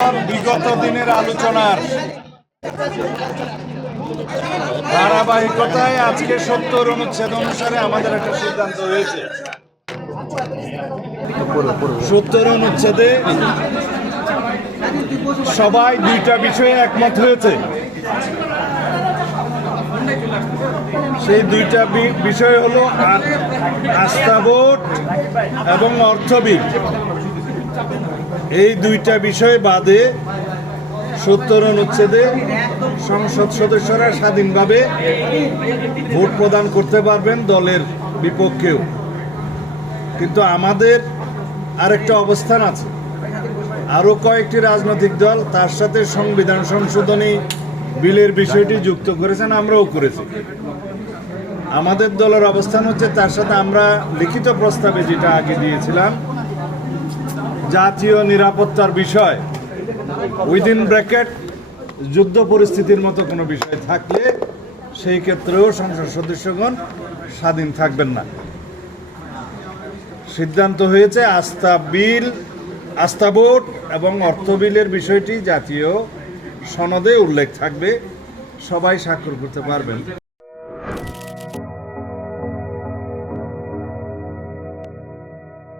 বিগত দিনের আলোচনার ধারাবাহিকতায় আজকে ৭০ অনুচ্ছেদ অনুসারে আমাদের একটা সিদ্ধান্ত হয়েছে। ৭০ অনুচ্ছেদে সবাই দুইটা বিষয়ে একমত হয়েছে। সেই দুইটা বিষয় হলো আস্থা ভোট এবং অর্থ বিল। এই দুইটা বিষয় বাদে ৭০ অনুচ্ছেদে সংসদ সদস্যরা স্বাধীনভাবে ভোট প্রদান করতে পারবেন দলের বিপক্ষেও। কিন্তু আমাদের আরেকটা অবস্থান আছে, আরও কয়েকটি রাজনৈতিক দল তার সাথে সংবিধান সংশোধনী বিলের বিষয়টি যুক্ত করেছেন, আমরাও করেছি। আমাদের দলের অবস্থান হচ্ছে তার সাথে আমরা লিখিত প্রস্তাবে যেটা আগে দিয়েছিলাম, জাতীয় নিরাপত্তার বিষয় উইদিন ব্র্যাকেট যুদ্ধ পরিস্থিতির মতো কোনো বিষয় থাকলে সেই ক্ষেত্রেও সংসদ সদস্যগণ স্বাধীন থাকবেন না। সিদ্ধান্ত হয়েছে আস্থা ভোট এবং অর্থ বিলের বিষয়টি জাতীয় সনদে উল্লেখ থাকবে, সবাই স্বাক্ষর করতে পারবেন।